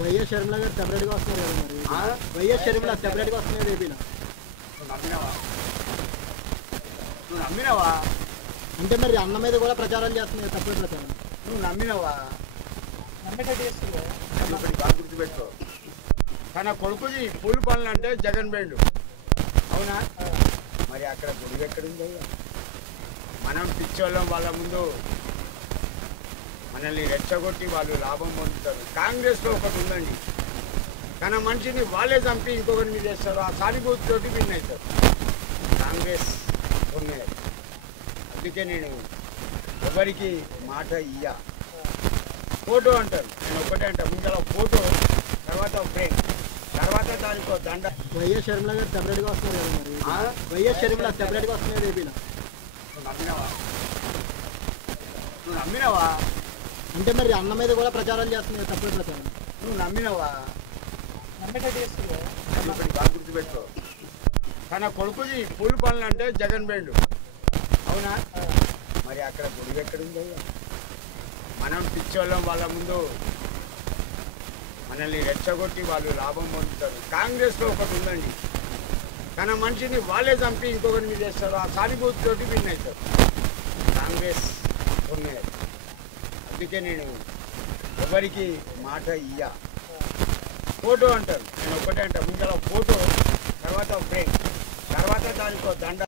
YS Sharmila గారు సెపరేట్గా వస్తున్నారు కదా మరి వైఎస్ షర్మిల సెపరేట్గా వస్తున్నారు ఏపీలో. నువ్వు నమ్మినావా? అంటే మరి అన్న మీద కూడా ప్రచారం చేస్తున్నారు, తప్పుడు ప్రచారం. నువ్వు నమ్మినావా? ఒకటి బాగా గుర్తుపెట్టుకో, తన కొడుకుది పూలు పనులు అంటే జగన్ బెండు, అవునా? మరి అక్కడ గుడి ఎక్కడుందో? మనం పిచ్చోళ్ళం వాళ్ళ ముందు మనల్ని రెచ్చగొట్టి వాళ్ళు లాభం పొందుతారు. కాంగ్రెస్లో ఒకటి ఉందండి, తన మనిషిని వాళ్ళే చంపి ఇంకొకటి మీద వేస్తారు, ఆ సానుభూతి తోటి విన్ అవుతారు. కాంగ్రెస్ ఉన్నాయి. అందుకే నేను ఎవరికి మాట ఇయ్య. ఫోటో అంటారు, నేను ఒకటే అంటా, ముందర ఫోటో, తర్వాత ఫ్రేమ్, తర్వాత దానికి దండ. వైఎస్ షర్మిల గారు సెపరేట్గా వస్తున్నారు కదా మరి వైఎస్ షర్మిల సెపరేట్గా వస్తున్నారు ఏపీలో. నువ్వు నమ్మినావా? నువ్వు నమ్మినావా? అంటే మరి అన్న మీద కూడా ప్రచారం చేస్తున్నారు, తప్పుడు ప్రచారం. నువ్వు నమ్మినావా? ఒకటి బాగా గుర్తుపెట్టుకో, తన కొడుకుది పూలు పనులు అంటే జగన్ బెండు, అవునా? మరి అక్కడ గుడి ఎక్కడుందో? మనం పిచ్చోళ్ళం వాళ్ళ ముందు మనల్ని రెచ్చగొట్టి వాళ్ళు లాభం పొందుతారు. కాంగ్రెస్లో ఒకటి ఉందండి, తన మనిషిని వాళ్ళే చంపి ఇంకొకటి మీద వేస్తారు, ఆ సానుభూతి తోటి విన్ అవుతారు. కాంగ్రెస్ ఉన్నాయి. అందుకే నేను ఎవరికి మాట ఇయ్య. ఫోటో అంటారు, నేను ఒకటే అంటా, ముందర ఫోటో, తర్వాత ఫ్రేమ్, తర్వాత దానికి దండ.